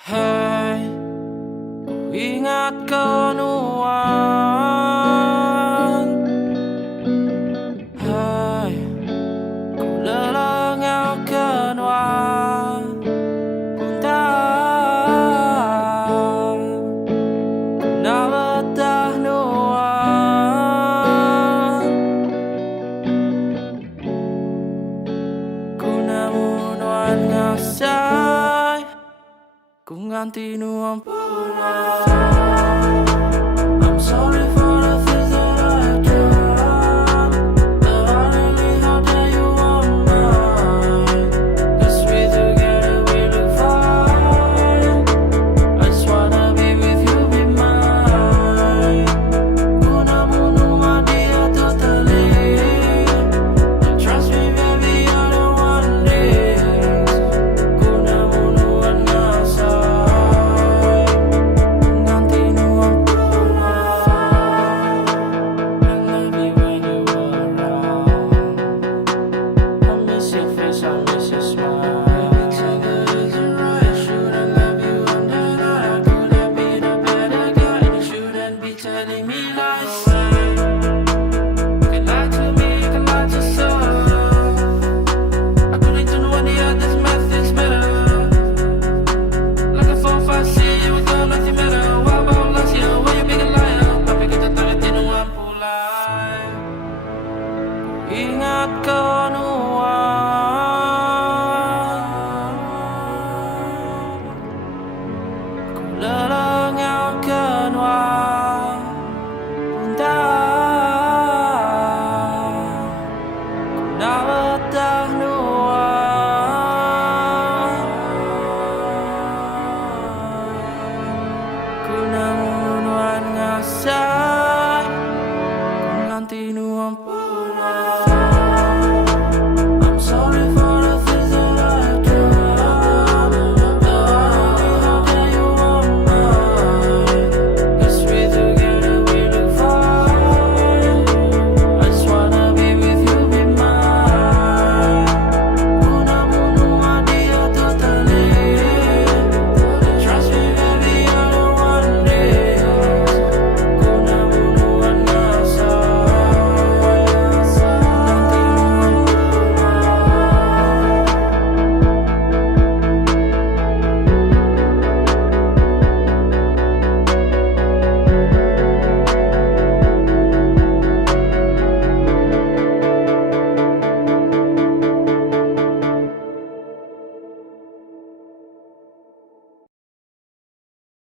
Hei, ku ingat kenuan. Hei, ku lelengau kenuan. Puntang, ku betah nuan. Ku namun nuan ngasai. Ku nganti nuan pulang. I'm sorry for the things that I done, but honestly, how dare you want mine? 'Cause we together we look fine. I just wanna be with you, be mine. Ku namun nuan dia totally. Don't trust me, baby, you're the one this. Ku namun nuan ngasai. Ku nganti nuan pulang. I love you when you around. I miss your face, I miss your smile. Every time that isn't right, I shouldn't love you and then I couldn't be the better guy. You shouldn't be telling me lies. You can lie to me, you can lie to yourself. I couldn't do no any others, make things better. Like a 4-5-C, we got nothing better. What about last year, why you being a liar? Tapi kita tarik tinuan Pulai. Ingat kenuan. Ku lelengau kenuan. Puntang, ku betah